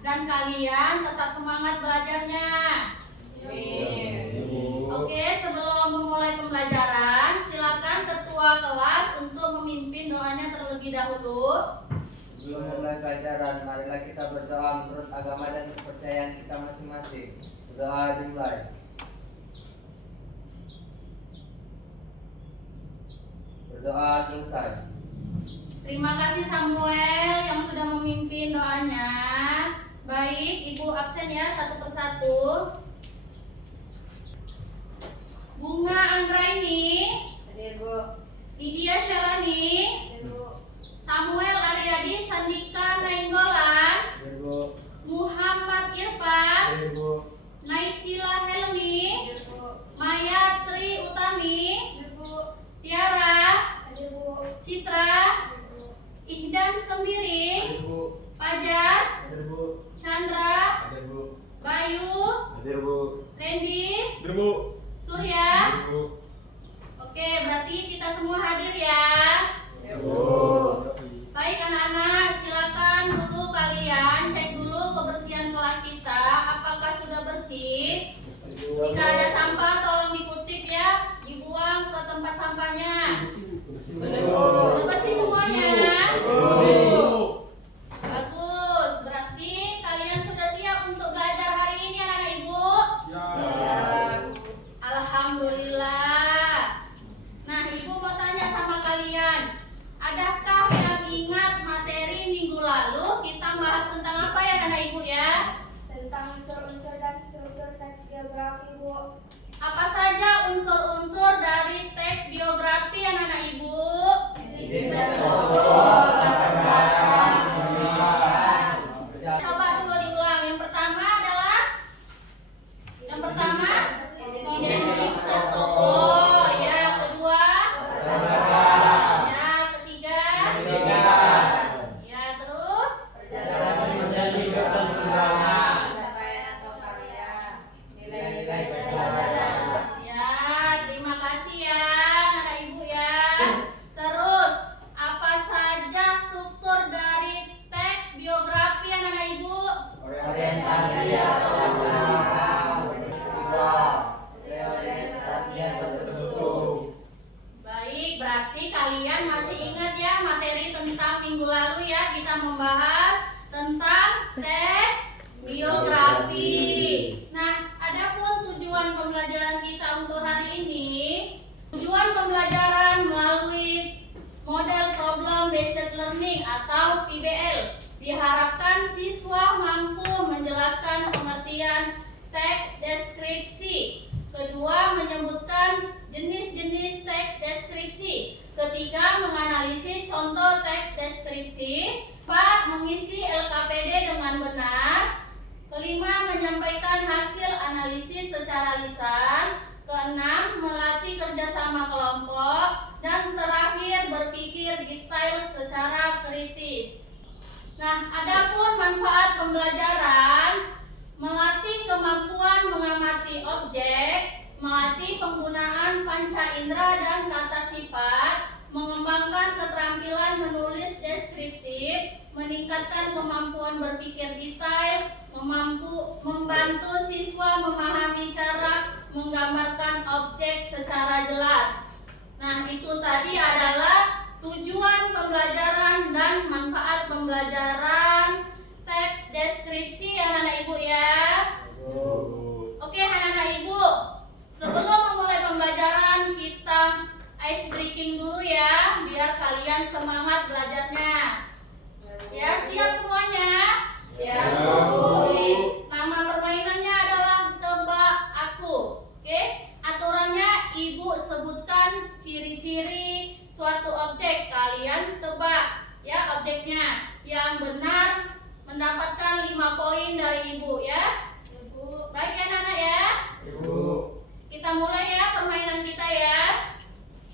dan kalian tetap semangat belajarnya. Oke, sebelum memulai pembelajaran, silakan ketua kelas untuk memimpin doanya terlebih dahulu. Sebelum memulai pelajaran, marilah kita berdoa menurut agama dan kepercayaan kita masing-masing. Berdoa dimulai. Berdoa selesai. Terima kasih Samuel yang sudah memimpin doanya. Baik, Ibu absen ya satu persatu. Bunga Anggraini, Hadir, Bu. Lydia Syarani, Hadir, Bu. Samuel Aryadi Sandika Nainggolan, Hadir, Bu. Muhammad Irfan, Hadir, Bu. Naisila Helmi, Hadir, Bu. Maya Tri Utami, Hadir, Bu. Tiara, Hadir, Bu. Citra, Hadir, Bu. Ihdan Sembiring, Hadir, Bu. Fajar, Hadir, Bu. Chandra, Hadir, Bu. Bayu, Hadir, Bu. Randy, Hadir, Bu. Surya. Hadir, Bu. Oke, berarti kita semua hadir ya. Hadir, Bu. Baik anak-anak, silakan dulu kalian cek dulu kebersihan kelas kita. Apakah sudah bersih? Jika ada sampah tolong dikutip ya, dibuang ke tempat sampahnya. Sudah bersih semuanya? Bagus, berarti kalian sudah siap untuk belajar hari ini anak-anak ibu? Siap. Alhamdulillah. Nah, ibu mau tanya sama kalian, adakah yang ingat materi minggu lalu kita bahas tentang apa ya anak-anak ibu ya? Tentang unsur-unsur dan struktur teks geografi, Bu. Apa saja unsur-unsur dari teks biografi anak-anak ibu? Coba dulu diulang. Yang pertama adalah identitas tokoh. Ya, kedua. Ya, ketiga. Ya, terus. Capaian atau karya. Nilai-nilai pelajaran. Ya, terima kasih ya anak ibu ya. Terus, apa saja struktur dari teks biografi anak ibu? Orientasi atau peristiwa, reorientasi yang tertentu. Baik, berarti kalian masih ingat ya materi tentang minggu lalu ya, kita membahas tentang teks biografi. Nah, adapun tujuan pembelajaran kita untuk hari ini, tujuan pembelajaran melalui model problem based learning atau PBL, diharapkan siswa mampu menjelaskan pengertian teks deskripsi. Kedua, menyebutkan jenis-jenis teks deskripsi. Ketiga, menganalisis contoh teks deskripsi. Empat, mengisi LKPD dengan benar. Kelima, menyampaikan hasil analisis secara lisan. Keenam, melatih kerjasama kelompok. Dan terakhir, berpikir detail secara kritis. Nah, adapun manfaat pembelajaran, melatih kemampuan mengamati objek, melatih penggunaan panca indera dan kata sifat, mengembangkan keterampilan menulis deskriptif, meningkatkan kemampuan berpikir detail, membantu siswa memahami cara menggambarkan objek secara jelas. Nah, itu tadi adalah tujuan pembelajaran dan manfaat pembelajaran teks deskripsi anak-anak ibu ya. Oke anak-anak ibu, sebelum memulai pembelajaran kita ice breaking dulu ya, biar kalian semangat belajarnya. Ya, siap semuanya? Siap Bu. Nama permainannya adalah tebak aku. Oke, aturannya ibu sebutkan ciri-ciri suatu objek, kalian tebak ya objeknya. Yang benar mendapatkan 5 poin dari ibu ya. Ibu, baik ya anak-anak ya. Ibu. Kita mulai ya permainan kita ya.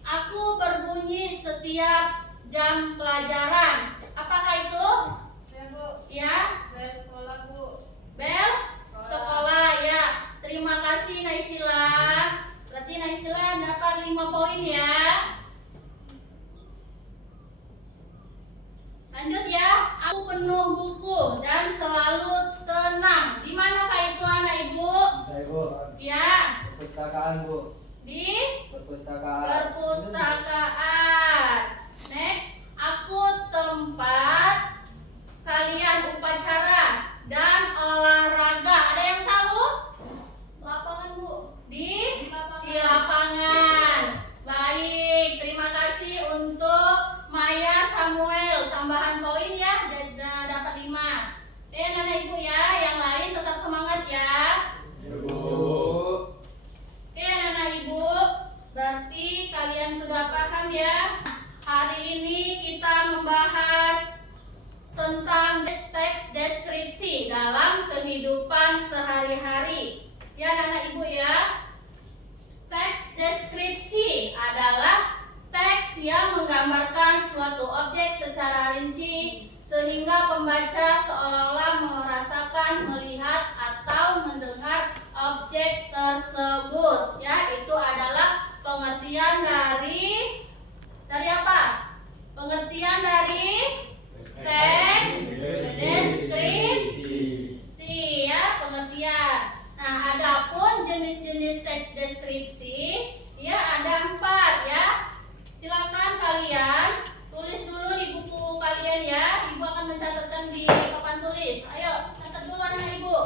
Aku berbunyi setiap jam pelajaran. Apakah itu? Bel, Bu. Ya, Bel sekolah, Bu. bel sekolah ya. Terima kasih Naisila. Berarti Naisila dapat 5 poin ya. Lanjut ya. Aku penuh buku dan selalu perpustakaan, Bu. Di Perpustakaan. perpustakaan. Next, aku tempat kalian upacara dan olahraga. Ada yang tahu? Lapangan, Bu. Di lapangan. Baik, terima kasih untuk Maya Samuel. Tambahan poin ya, dapat 5. Anak ibu ya, yang lain tetap semangat ya. Oke anak-anak ibu, berarti kalian sudah paham ya. Hari ini kita membahas tentang teks deskripsi dalam kehidupan sehari-hari. Ya anak-anak ibu ya. Teks deskripsi adalah teks yang menggambarkan suatu objek secara rinci sehingga pembaca seolah-olah merasakan, melihat atau mendengar objek tersebut. Ya, itu adalah pengertian dari apa? Pengertian dari teks deskripsi ya, pengertian. Nah, adapun jenis-jenis teks deskripsi ya ada 4 ya. Silakan kalian tulis dulu di buku kalian ya. Ibu akan mencatatkan di papan tulis. Ayo, catat dulu anak ibu.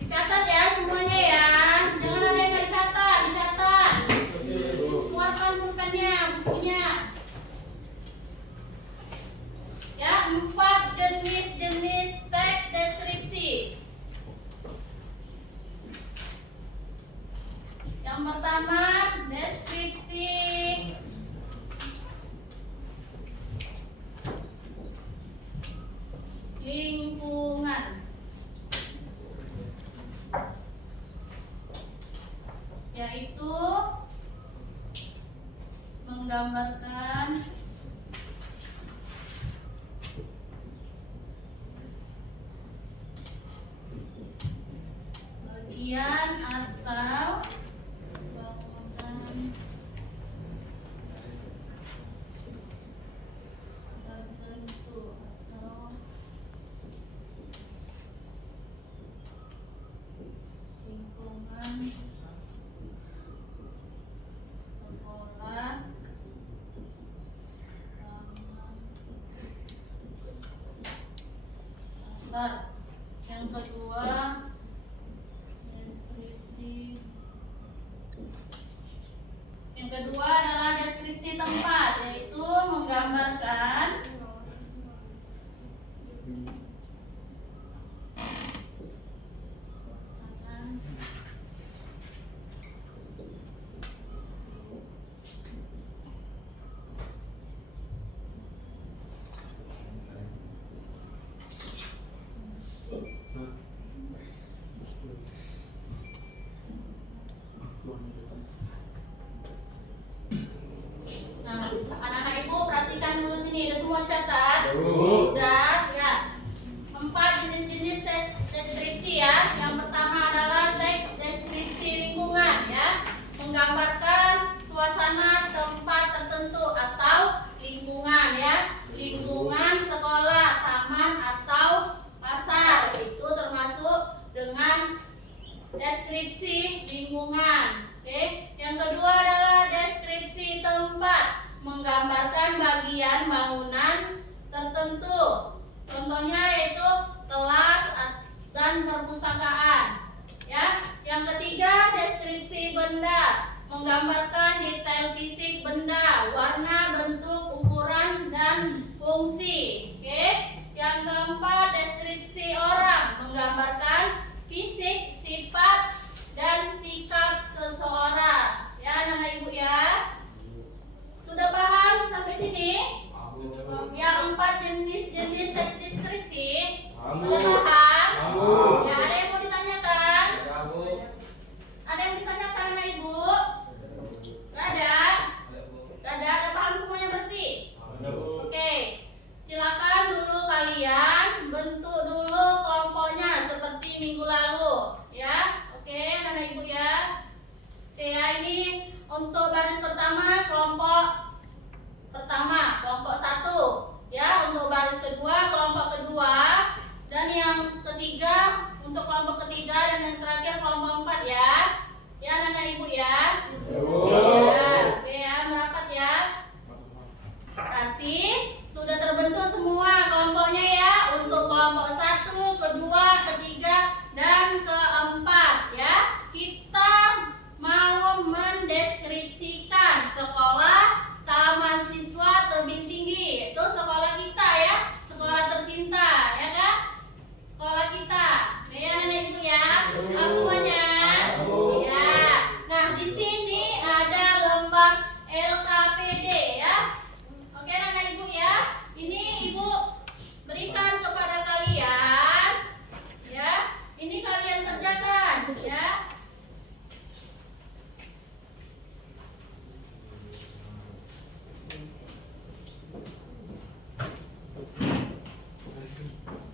Dicatat ya semuanya ya. Jangan ada yang nggak dicatat, dicatat. Keluarkan bukunya. Ya, 4 jenis-jenis teks deskripsi. Yang pertama, deskripsi lingkungan. Yaitu menggambarkan bagian atau bangunan tertentu atau lingkungan sekolah, taman, pasar. Yang kedua, yang kedua adalah deskripsi tempat, yaitu menggambarkan Nah, anak-anak ibu perhatikan dulu sini, udah semua catat? Udah, ya. 4 jenis-jenis teks deskripsi ya. Yang pertama adalah teks deskripsi lingkungan ya, menggambarkan suasana tempat tertentu atau lingkungan ya, lingkungan sekolah, taman atau pasar. Itu termasuk dengan deskripsi lingkungan. Oke. Yang kedua adalah deskripsi tempat, menggambarkan bagian bangunan tertentu. Contohnya yaitu kelas dan perpustakaan. Ya. Yang ketiga, deskripsi benda, menggambarkan detail fisik benda, warna, bentuk, ukuran dan fungsi. Oke. Yang keempat, deskripsi orang, menggambarkan fisik, sifat dan sikap seseorang. Ya, anak-anak ibu ya. Sudah paham sampai sini? Yang 4 jenis-jenis teks deskripsi. Sudah paham? Ya, ada yang mau ditanyakan? Ada yang ditanyakan anak ibu? Gak ada? Gak ada paham semua kelompoknya ya. Untuk kelompok 1, kedua, ketiga, dan keempat ya. Kita mau mendeskripsikan sekolah Taman Siswa Tebing Tinggi. Itu sekolah kita ya, sekolah tercinta ya kan? Sekolah kita. Ya Nenek Ibu ya. Semuanya. Ya. Nah, di sini ada lembar LKPD ya. Oke Nenek Ibu ya. Ini Ibu berikan kepada kalian ya. Ini kalian kerjakan ya.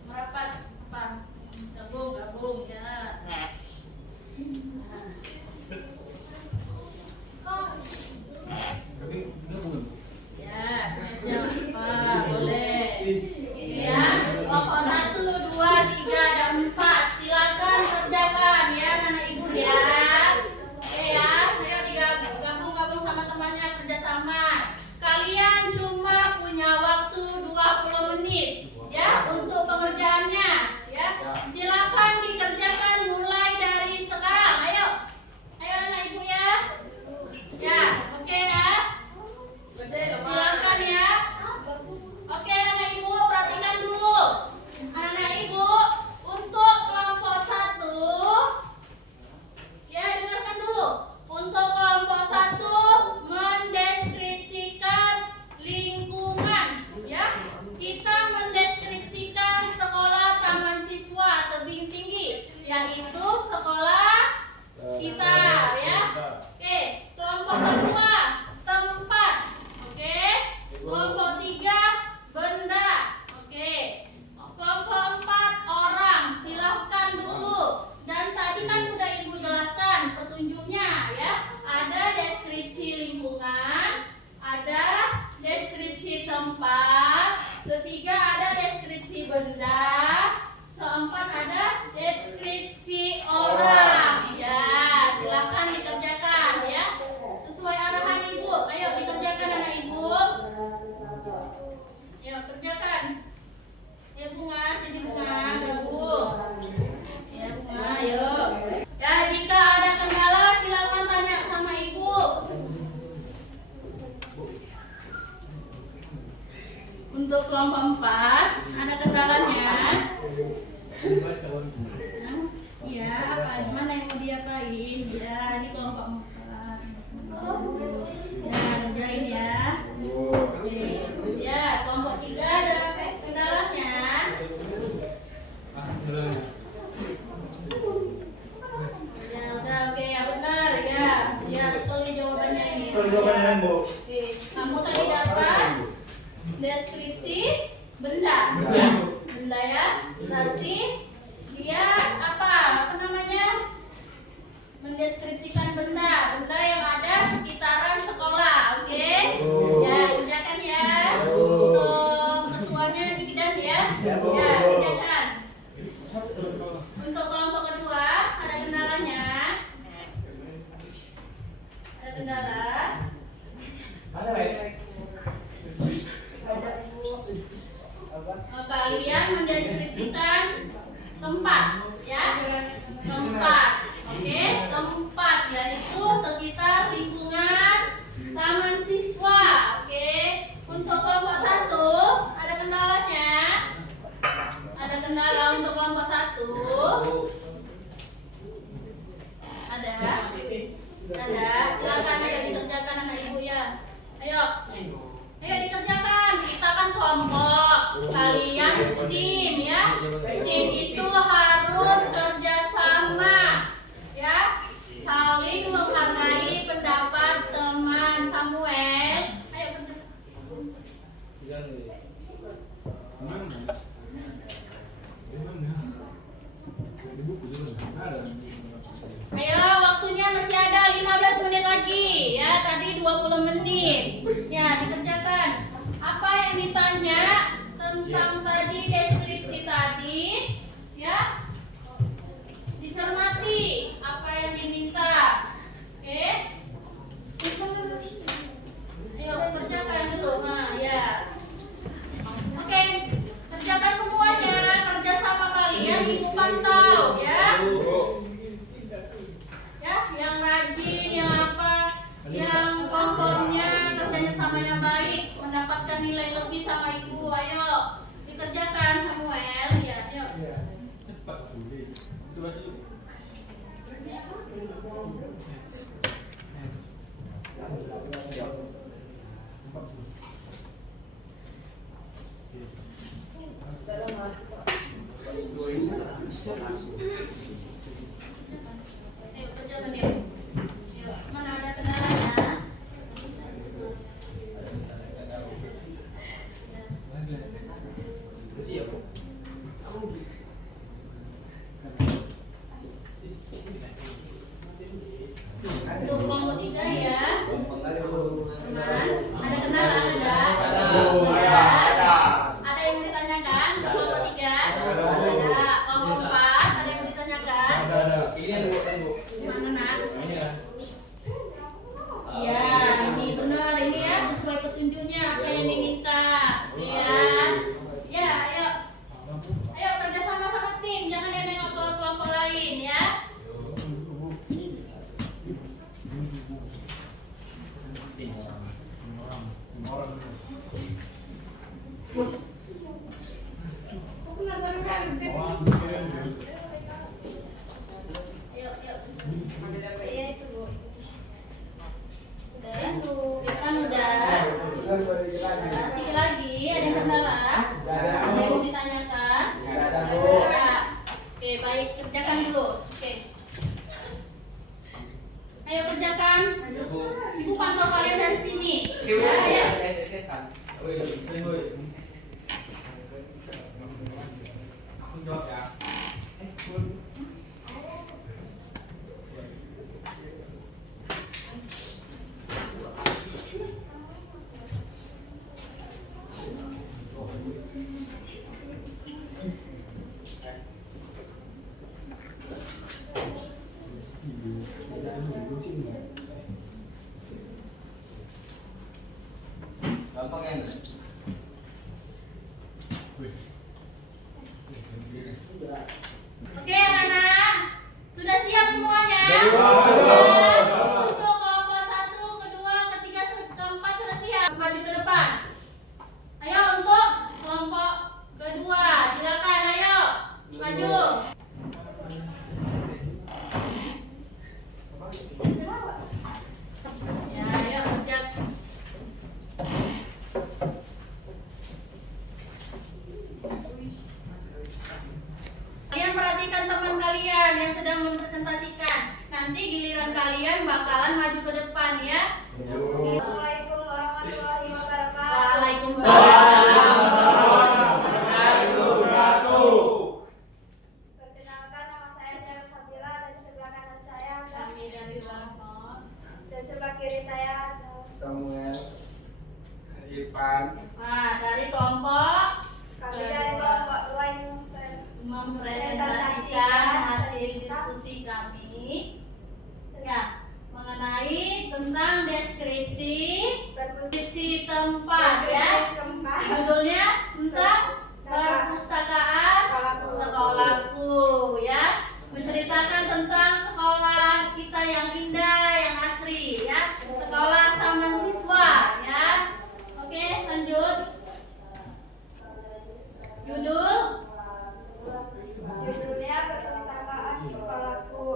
Merapat apa? Gabung ya. Ya, jangan lupa boleh. Ya, kelompok 1, 2, 3, dan 4. Silakan kerjakan ya anak ibu ya. Oke ya, ayo digabung sama temannya kerjasama. Kalian cuma punya waktu 20 menit ya untuk pengerjaannya ya. Silakan dikerjakan mulai dari sekarang. Ayo anak ibu ya. Ya, oke ya. Silakan ya. Oke anak ibu, perhatikan dulu. Anak ibu, untuk kelompok 1 ya, dengarkan dulu. Untuk kelompok 1 mendeskripsikan lingkungan ya. Kita mendeskripsikan sekolah Taman Siswa Tebing Tinggi, yaitu sekolah kita ya. Oke, kelompok kedua tempat. Oke. Kelompok 3 benda. Oke. Kelompok 4 orang. Silahkan dulu. Dan tadi kan sudah Ibu jelaskan petunjuknya ya. Ada deskripsi lingkungan, ada deskripsi tempat, ketiga ada deskripsi benda, keempat ada deskripsi orang. Ya, silakan dikerjakan ya. Sesuai arahan Ibu. Ayo dikerjakan anak Ibu. Ayo kerjakan. Ya Bunga, sini Bunga, gabung. Ya Bunga, ayo. Ya, jika ada kendala silakan tanya sama Ibu. Untuk kelompok 4 ada kendalanya. Iya, apa? Mana yang mau diapain? Ya, ini kelompok 4. Ya, kerjain ya. Oke. Ya, kelompok 3 ada kendalanya. Ya, udah oke ya benar ya. Ya, betul nih jawabannya ini. Ya. Oke, kamu tadi dapat deskripsi benda. Benda ya. Berarti dia apa namanya? Mendeskripsikan benda yang ada sekitaran sekolah. Oke? Ya, kerjakan ya. Untuk ketuanya Ikdan ya. Ya, kerjakan. Untuk kelompok kedua ada kendalanya. Ada kendala. Kalian mendeskripsikan tempat ya. Tempat. Oke, tempat yaitu sekitar lingkungan Taman Siswa. Oke. Untuk kelompok 1 ada kendalanya. Ada kendala untuk kelompok 1. Ada. Silakan ayo dikerjakan anak ibu ya. Ayo dikerjakan. Kita kan kelompok. Kalian tim ya. Tim itu harus kerja sama ya. Saling menghargai pendapat teman Samuel. Ayo Ayo, waktunya masih ada 15 menit lagi ya. Tadi 20 menit. Ya, dikerjakan. Apa yang ditanya tentang tadi deskripsi tadi? Ya. nilai lebih sama ibu. Ayo dikerjakan Samuel. Ya, yuk. Cepat tulis. Coba dulu. Ayo kerjakan dia. Yuk, mana ada kendalanya? Untuk kelompok 3 ya. Teman, ada kendala ada? Ada. Ada yang mau ditanyakan untuk kelompok 3? Ada. Kelompok 4 ada yang mau ditanyakan? Ini ada buatan Bu. Gimana nak? Ini ya. Ya, ini benar ini ya sesuai petunjuknya apa yang diminta. Ya, ya, ayo, ayo kerjasama sama tim, jangan dia nengok ke kelompok lain ya. Ayo, ayo. Iya itu Bu. Udah ya? Kan udah. Sikit lagi, ada yang kendala? Ada yang mau ditanyakan? Ya. Oke, baik, kerjakan dulu. Oke. Ayo kerjakan. Ibu pantau kalian dari sini. Ya, ya. Gampang ya. Oke, anak-anak. Sudah siap semuanya? Untuk kelompok 1, kedua, ketiga, keempat sudah siap. Maju ke depan. Ayo untuk kelompok kedua, silakan ayo maju. Ya, ayo kerja. Kalian perhatikan teman kalian yang sedang mempresentasikan. Nanti giliran kalian bakalan maju ke depan ya. Assalamualaikum warahmatullahi wabarakatuh. Waalaikumsalam. Perkenalkan, nama saya Tiara Sabila, dan di sebelah kanan saya Kami dari Rahmat. dan sebelah kiri saya Samuel, Irfan, Dari kelompok kami dari kelompok lain. mempresentasikan hasil diskusi kami ya mengenai tentang deskripsi tempat ya. Judulnya tentang perpustakaan sekolahku ya, menceritakan tentang sekolah kita yang indah, yang asri ya, sekolah taman siswa ya. Oke, lanjut. Judulnya perpustakaan sekolahku.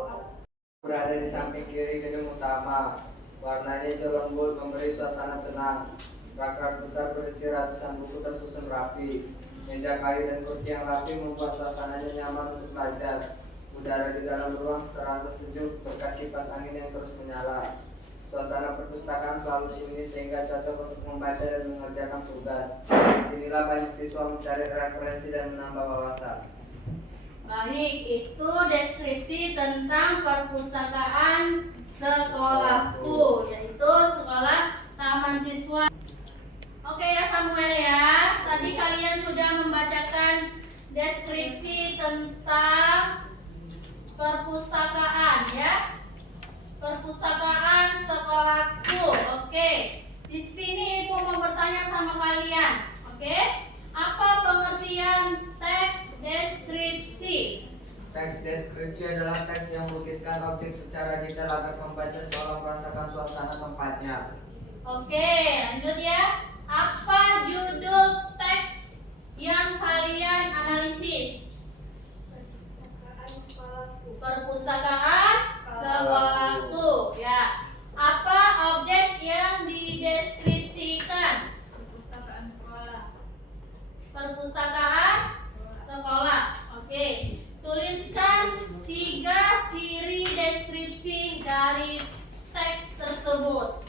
berada di samping kiri gedung utama. Warnanya hijau lembut memberi suasana tenang. Rak-rak besar berisi ratusan buku tersusun rapi. Meja kayu dan kursi yang rapi membuat suasananya nyaman untuk belajar. Udara di dalam ruang terasa sejuk berkat kipas angin yang terus menyala. Suasana perpustakaan selalu sunyi sehingga cocok untuk membaca dan mengerjakan tugas. Disinilah banyak siswa mencari referensi dan menambah wawasan. Baik, itu deskripsi tentang perpustakaan sekolahku, yaitu sekolah taman siswa. Oke ya Samuel ya, tadi kalian sudah membacakan deskripsi tentang perpustakaan ya. Perpustakaan sekolahku. Oke. Di sini Ibu mau bertanya sama kalian. Oke? Apa pengertian teks deskripsi? Teks deskripsi adalah teks yang melukiskan objek secara detail agar membaca seolah merasakan suasana tempatnya. Oke, lanjut ya. Apa judul Perpustakaan sekolahku. Ya. Apa objek yang dideskripsikan? Perpustakaan sekolah. Perpustakaan sekolah. Oke. Tuliskan 3 ciri deskripsi dari teks tersebut.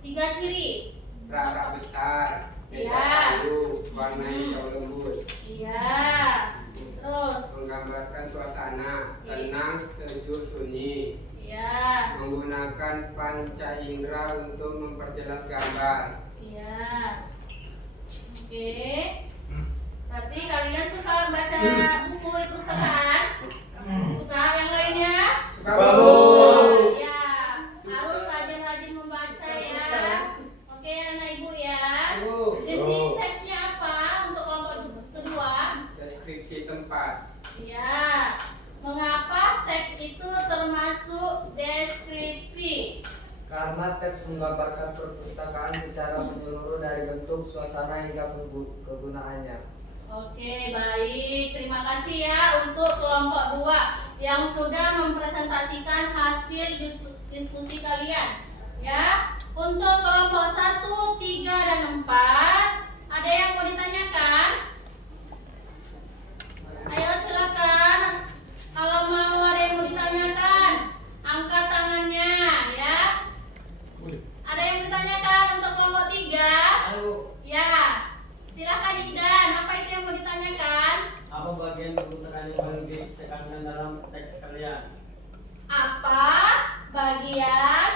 3 ciri. Rak besar, meja Iya. kayu, warna hijau lembut. Iya. Terus. Menggambarkan suasana tenang, sejuk, sunyi. Iya. Menggunakan panca indera untuk memperjelas gambar. Iya. Oke. Berarti kalian suka baca buku di perpustakaan? Suka? Yang lainnya? Bagus. Ya, harus rajin-rajin membaca ya. Oke, anak ibu ya. Jenis teksnya apa untuk kelompok kedua? Deskripsi tempat. Ya. Mengapa teks itu termasuk deskripsi? Karena teks menggambarkan perpustakaan secara menyeluruh dari bentuk, suasana hingga kegunaannya. Oke, baik. Terima kasih ya untuk kelompok 2 yang sudah mempresentasikan hasil diskusi kalian. Ya. Untuk kelompok 1, 3, dan 4, ada yang mau ditanyakan? Ayo silakan. Kalau mau ada yang mau ditanyakan, angkat tangannya ya. Ada yang ditanyakan untuk kelompok 3? Ya. Silakan Idan, apa itu yang mau ditanyakan? Apa bagian perpustakaan yang paling ditekankan dalam teks kalian? Apa bagian?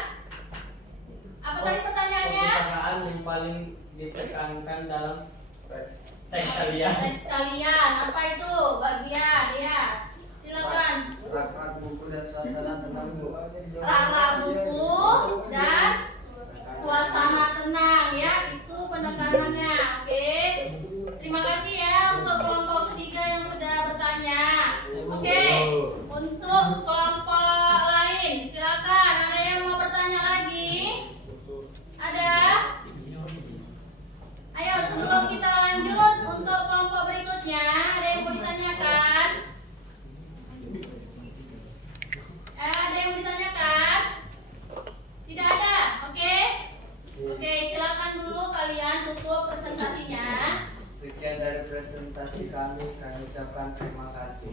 Apa tadi pertanyaannya? Perpustakaan yang paling ditekankan dalam teks kalian. Teks kalian, apa itu bagian? Ya, silakan. Rak buku dan suasana tenang. Rak buku dan suasana tenang ya, itu penekanannya. Oke. Terima kasih ya untuk kelompok ketiga yang sudah bertanya. Oke. Untuk kelompok lain, silakan. Ada yang mau bertanya lagi? Ada? Ayo sebelum kita lanjut untuk kelompok berikutnya, ada yang mau ditanyakan? Ada yang mau ditanyakan? Tidak ada, oke? Oke, silakan dulu kalian tutup presentasinya. Sekian dari presentasi kami ucapkan terima kasih.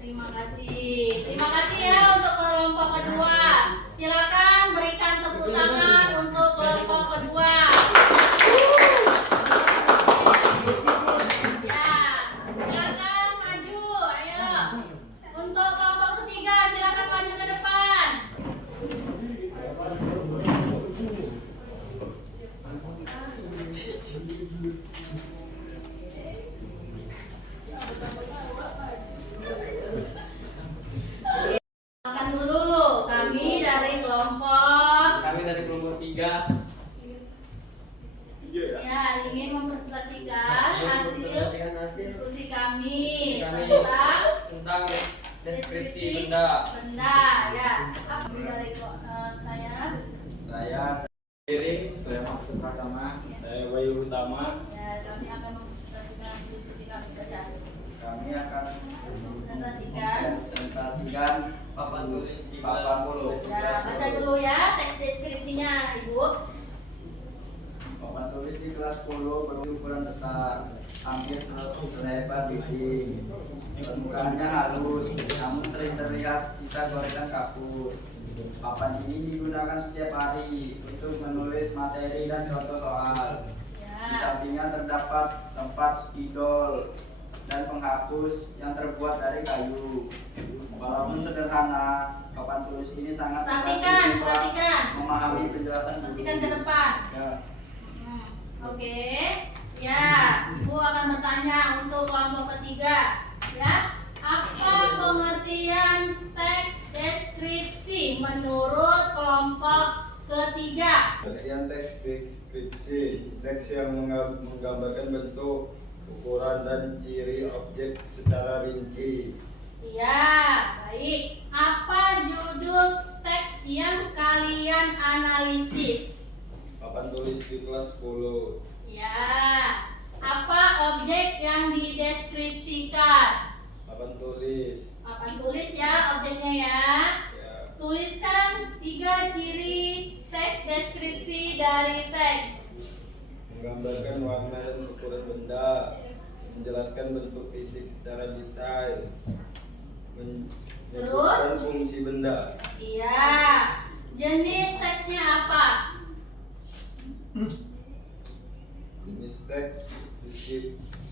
Terima kasih. Terima kasih ya untuk kelompok kedua. Silakan berikan tepuk tangan untuk kelompok kedua. Ya, silakan maju. Ayo. Untuk kelompok ketiga, silakan maju ke depan. Silakan dulu. Kami dari kelompok Kami dari kelompok 3 ya ingin mempresentasikan hasil diskusi kami tentang deskripsi benda. ya. Apa dari saya? Saya Mahfud Pratama. Saya Wahyu Utama. Ya, kami akan mempresentasikan diskusi kami saja. Kami akan Presentasikan Papan tulis di papan puluh. ya, baca dulu ya teks deskripsinya Ibu. papan tulis di kelas 10 berukuran besar, hampir selebar dinding. Permukaannya halus, namun sering terlihat sisa goresan kapur. Papan ini digunakan setiap hari untuk menulis materi dan contoh soal. Di Ya. sampingnya terdapat tempat spidol dan penghapus yang terbuat dari kayu. Walaupun sederhana, papan tulis ini sangat Perhatikan, siswa perhatikan. memahami penjelasan guru. Perhatikan ke depan. Ya. Oke. Ya, Ibu akan bertanya untuk kelompok ketiga. Ya. Apa pengertian teks deskripsi menurut kelompok ketiga? Pengertian teks deskripsi, teks yang menggambarkan bentuk, ukuran, dan ciri objek secara rinci. Ya, baik. Apa judul teks yang kalian analisis? Papan tulis di kelas 10. Ya. Apa objek yang dideskripsikan? Papan tulis. Apa Papan tulis ya objeknya ya. Ya. Tuliskan 3 ciri teks deskripsi dari teks. Menggambarkan warna dan ukuran benda, menjelaskan bentuk fisik secara detail, menyebutkan fungsi benda. Iya. Jenis teksnya apa? Jenis teks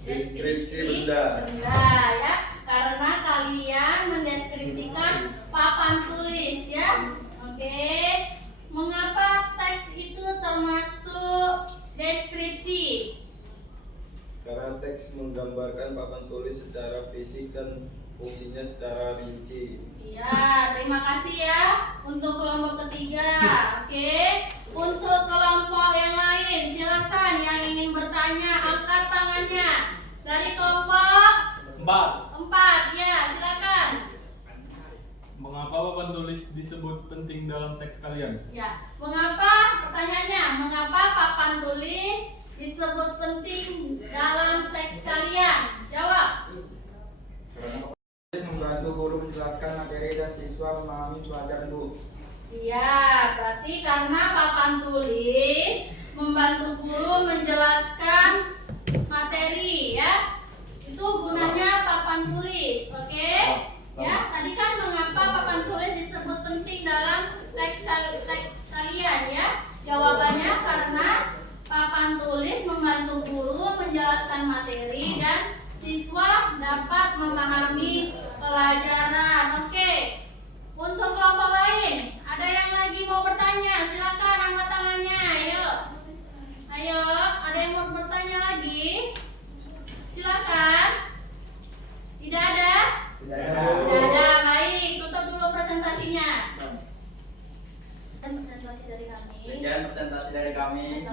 deskripsi benda. Ya. Karena kalian mendeskripsikan papan tulis ya. Oke. Mengapa teks itu termasuk deskripsi? Karena teks menggambarkan papan tulis secara fisik dan fungsinya secara rinci. Iya, terima kasih ya untuk kelompok ketiga. Oke. Untuk kelompok yang lain, silakan yang ingin bertanya angkat tangannya. Dari kelompok 4 ya, silakan. Mengapa papan tulis disebut penting dalam teks kalian? Ya, mengapa? Pertanyaannya, mengapa papan tulis disebut penting dalam teks kalian? Jawab. Membantu guru menjelaskan materi dan siswa memahami pelajaran Bu. Iya, berarti karena papan tulis membantu guru menjelaskan materi ya. Itu gunanya papan tulis, oke? Ya, tadi kan mengapa papan tulis disebut penting dalam teks kalian ya? Jawabannya karena papan tulis membantu guru menjelaskan materi dan siswa dapat memahami pelajaran. Oke. Untuk kelompok lain, ada yang lagi mau bertanya? Silakan angkat tangannya. Ayo. Ayo, ada yang mau bertanya lagi? Silakan. Tidak ada? Tidak ada. Baik, tutup dulu presentasinya. Dan presentasi dari kami. Sekian presentasi dari kami.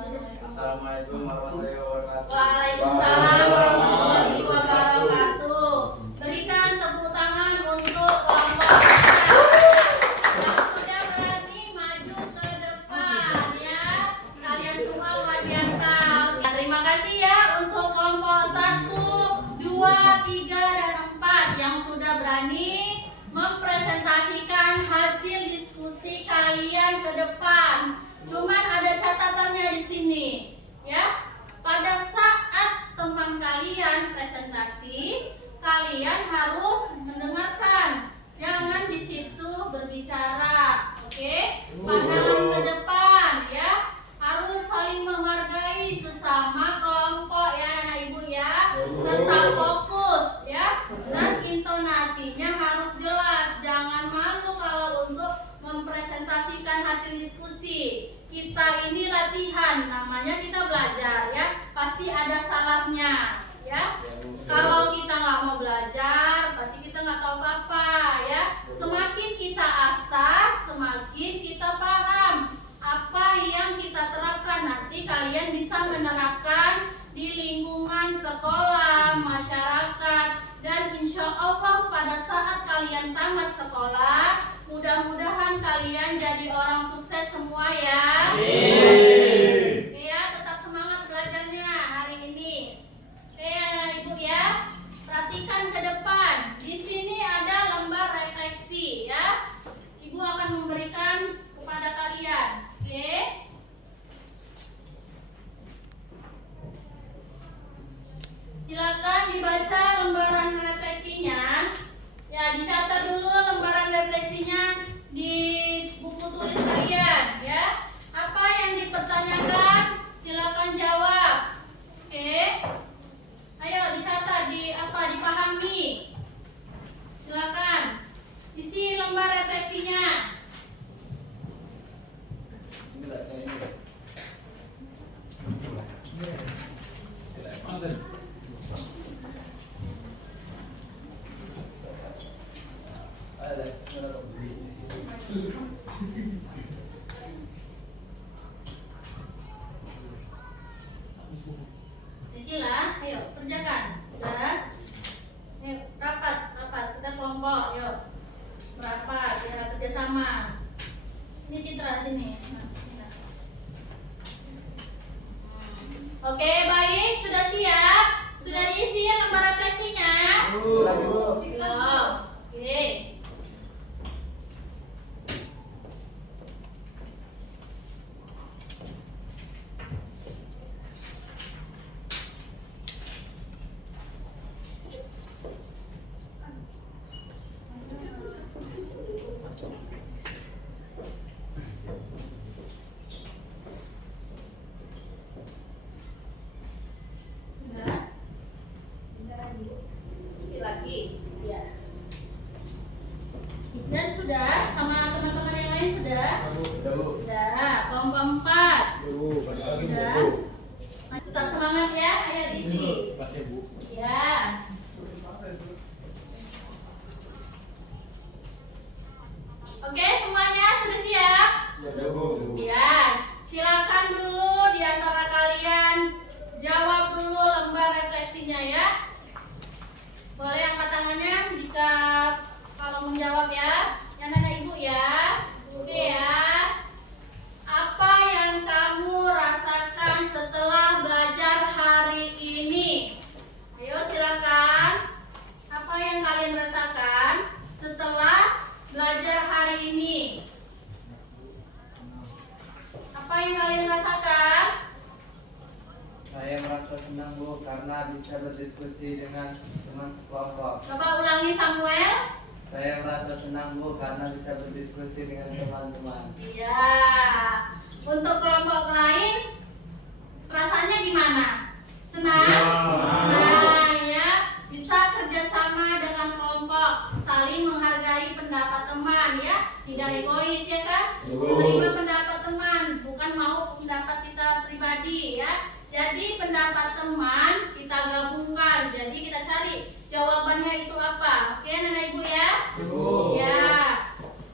Assalamualaikum warahmatullahi wabarakatuh. Waalaikumsalam warahmatullahi wabarakatuh. Berikan tepuk tangan untuk kelompok yang sudah berani maju ke depan ya. Kalian semua luar biasa. Oke, terima kasih ya untuk kelompok 1, 2, 3, dan 4 yang sudah berani mempresentasikan hasil diskusi kalian ke depan. Cuman ada catatannya di sini, ya. Pada saat teman kalian presentasi, kalian harus mendengarkan, jangan di situ berbicara, oke? Pandangan ke depan, ya. Harus saling menghargai sesama kelompok ya, anak ibu ya. Tetap fokus, ya. Dan intonasinya harus jelas. Jangan malu kalau untuk mempresentasikan hasil diskusi. Kita ini latihan, namanya kita belajar ya. Pasti ada salahnya, ya. Kalau kita nggak mau belajar, pasti kita nggak tahu apa-apa ya. Semakin kita asah, semakin kita paham apa yang kita terapkan. Nanti kalian bisa menerapkan di lingkungan sekolah, masyarakat, dan insya Allah pada saat kalian tamat sekolah, mudah-mudahan kalian jadi orang sukses semua ya. Oke ya, tetap semangat belajarnya hari ini. Oke ya, Ibu ya. Perhatikan ke depan. Di sini ada lembar refleksi ya. Ibu akan memberikan kepada kalian. Oke. Silakan dibaca lembaran refleksinya. Ya, dicatat dulu lembaran refleksinya di buku tulis kalian ya. Apa yang dipertanyakan? Silakan jawab. Oke. Ayo dicatat, dipahami. Silakan. Isi lembar refleksinya. Sila, ayo kerjakan. Dan ayo rapat, kita kelompok, yuk rapat, ya kerjasama. Ini Citra sini. Oke, baik, sudah siap? Sudah diisi lembar refleksinya? Belum. Oke. Semangat ya, ayo diisi. Masih Bu. Ya. Oke, semuanya sudah siap? Ya Bu. Ya, silakan dulu di antara kalian jawab dulu lembar refleksinya ya. Boleh angkat tangannya jika kalau menjawab ya. Yang ada ibu ya. Oke ya. Apa yang kamu rasakan setelah belajar hari ini? Ayo silakan. Apa yang kalian rasakan setelah belajar hari ini? Apa yang kalian rasakan? Saya merasa senang Bu karena bisa berdiskusi dengan teman sekelompok. Coba ulangi Samuel. Saya merasa senang Bu karena bisa berdiskusi dengan teman-teman. Iya. Untuk kelompok lain, rasanya gimana? Senang? Senang ya. Bisa kerjasama dengan kelompok, saling menghargai pendapat teman ya. Tidak egois ya kan? Menerima pendapat teman, bukan mau pendapat kita pribadi ya. Jadi pendapat teman kita gabungkan. Jadi kita cari jawabannya itu apa. Oke, Nenek Ibu ya? Ya.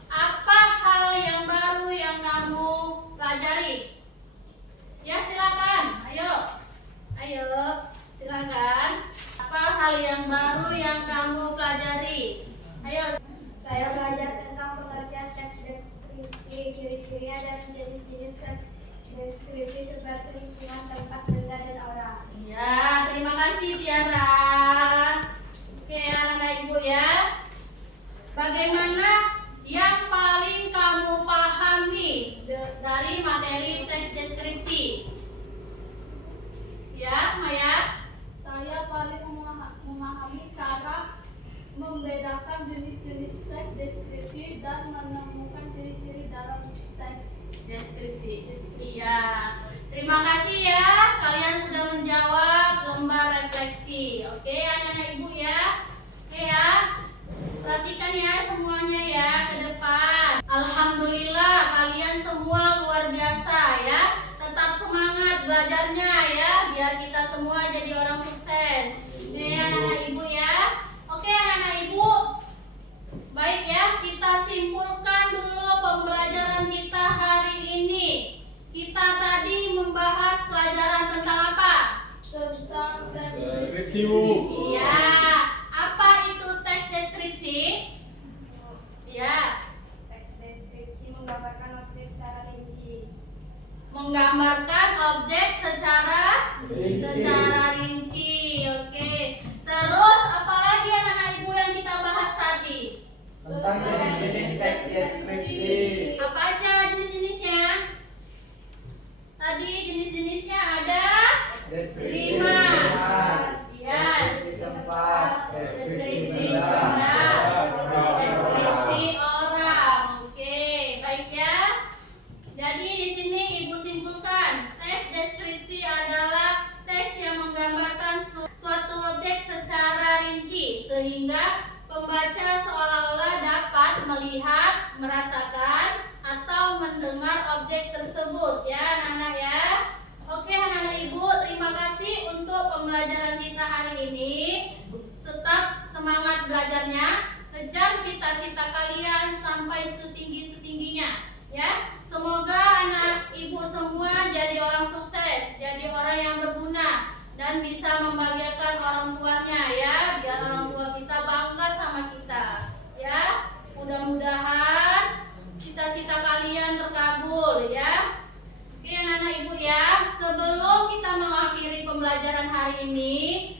Apa hal yang baru yang kamu pelajari? Ya, silakan. Ayo. Ayo, silakan. Apa hal yang baru yang kamu pelajari? Ayo. Saya belajar tentang pengertian teks deskripsi, ciri-cirinya dan jenis-jenis teks deskripsi seperti lingkungan, tempat, benda, dan orang. Iya, terima kasih Tiara. Oke, anak-anak ibu ya. Bagaimana yang paling kamu pahami dari materi teks deskripsi? Ya, Maya. Saya paling memahami cara membedakan jenis-jenis teks deskripsi dan menemukan ciri-ciri dalam teks Deskripsi. Iya. Terima kasih ya. Kalian sudah menjawab lembar refleksi. Oke, anak-anak ibu ya. Oke ya. Perhatikan ya semuanya ya ke depan. Alhamdulillah kalian semua luar biasa ya. Tetap semangat belajarnya ya. Biar kita semua jadi orang sukses. Oke anak-anak ibu ya. Oke anak-anak ibu. Baik ya, kita simpulkan dulu pembelajaran kita hari ini. Kita tadi membahas pelajaran tentang apa? tentang Deskripsi Bu. Iya. Apa itu teks deskripsi? Ya, teks deskripsi menggambarkan objek secara rinci. menggambarkan objek secara Rinci. rinci. Oke. Terus apa lagi anak-anak ibu yang kita bahas tadi? Tentang jenis-jenis teks deskripsi. Apa aja jenis-jenisnya? Tadi jenis-jenisnya ada Deskripsi 5. lingkungan, Ya. deskripsi tempat, Deskripsi benda, benda, deskripsi orang. Oke, baik ya. Jadi di sini Ibu simpulkan, teks deskripsi adalah teks yang menggambarkan suatu objek secara rinci sehingga pembaca seolah-olah dapat melihat, merasakan, atau mendengar objek tersebut ya anak-anak ya. Oke anak-anak ibu, terima kasih untuk pembelajaran kita hari ini. Tetap semangat belajarnya, kejar cita-cita kalian sampai setinggi-setingginya ya. Semoga anak ibu semua jadi orang sukses, jadi orang yang berguna dan bisa membahagiakan orang tuanya ya, biar orang tua kita bangga sama kita ya. Mudah-mudahan cita-cita kalian terkabul ya. Oke anak-anak ibu ya, sebelum kita mengakhiri pembelajaran hari ini,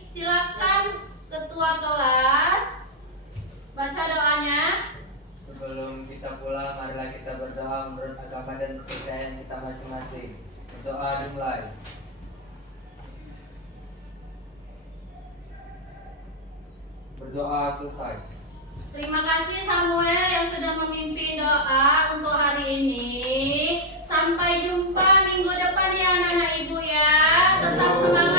silakan ketua kelas baca doanya. Sebelum kita pulang, marilah kita berdoa menurut agama dan kepercayaan kita masing-masing. Doa dimulai. Berdoa selesai. Terima kasih Samuel yang sudah memimpin doa untuk hari ini. Sampai jumpa minggu depan ya anak-anak ibu ya. Tetap semangat.